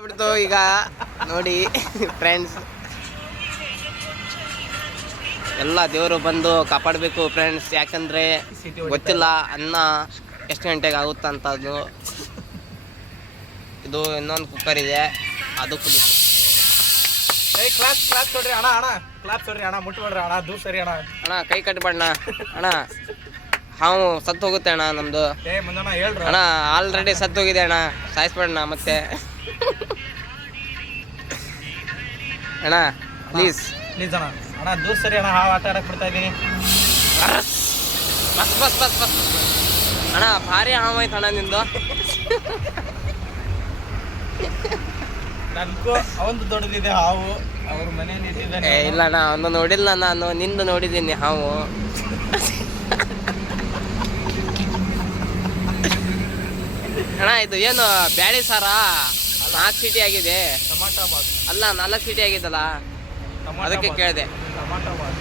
ಬಿಡ್ತು ಈಗ ನೋಡಿ ಫ್ರೆಂಡ್ಸ್, ಎಲ್ಲ ದೇವರು ಬಂದು ಕಾಪಾಡಬೇಕು ಫ್ರೆಂಡ್ಸ್. ಯಾಕಂದ್ರೆ ಗೊತ್ತಿಲ್ಲ ಅನ್ನ ಎಷ್ಟು ಗಂಟೆಗೆ ಆಗುತ್ತಂತದ್ದು. ಇದು ಇನ್ನೊಂದು ಕುಕ್ಕರ್ ಇದೆ, ಅದು ಕುದಿತು. ಕ್ಲಾಪ್ ತೊಡ್ರಿ ಅಣ್ಣ, ಕ್ಲಾಪ್ ತೊಡ್ರಿ ಅಣ್ಣ, ಮುಟ್ಬೇಡ್ರಿ ಅಣ್ಣ, ದೂರ ಸರಿ ಅಣ್ಣ. ಅಣ್ಣ ಕೈ ಕಟ್ಬೇಡಣ್ಣ ಅಣ್ಣ, ಹಾವು ಸತ್ತು ಹೋಗುತ್ತೆ ಅಣ್ಣ ನಮ್ದು. ಅಣ್ಣ ಆಲ್ರೆಡಿ ಸತ್ತು ಹೋಗಿದೆ ಅಣ್ಣ, ಸಾಯಿಸ್ಬೇಡಣ್ಣ ಮತ್ತೆ. ಅಣ್ಣ ಪ್ಲೀಸ್ ಪ್ಲೀಸ್ ಅಣ್ಣ, ಅಣ್ಣ ದೂರ ಸರಿ ಅಣ್ಣ, ಹಾವು ಆಟ ಆಡಕ್ಕೆ ಬಿಡ್ತಾ ಇದ್ದೀನಿ. ಬಸ್ ಬಸ್ ಬಸ್ ಬಸ್ ಅಣ್ಣ, ಭಾರಿ ಹಾವು ಆಯ್ತು ಅಣ್ಣ ನಿಂದು. ನನಗೂ ಅವಂದು ದೊಡ್ಡದಿದೆ ಹಾವು, ಅವ್ರ ಮನೆಯಲ್ಲಿ ಇಟ್ಟಿದ್ದಾನೆ. ಇಲ್ಲ ಅಣ್ಣ, ಅವನು ನೋಡಿಲ್ಲ ನಾನು, ನಿಂದು ನೋಡಿದ್ದೀನಿ ಹಾವು. ಅಣ್ಣ ಇದು ಏನು ಬ್ಯಾಳಿ ಸಾರ 4 ಸೀಟಿ ಆಗಿದೆ. ಟಮಾಟೋ ಬಾತ್ ಅಲ್ಲ 4 ಸೀಟಿ ಆಗಿದ್ದಲ್ಲ, ಅದಕ್ಕೆ ಕೇಳಿದೆ. ಟಮಾಟೋ ಬಾತ್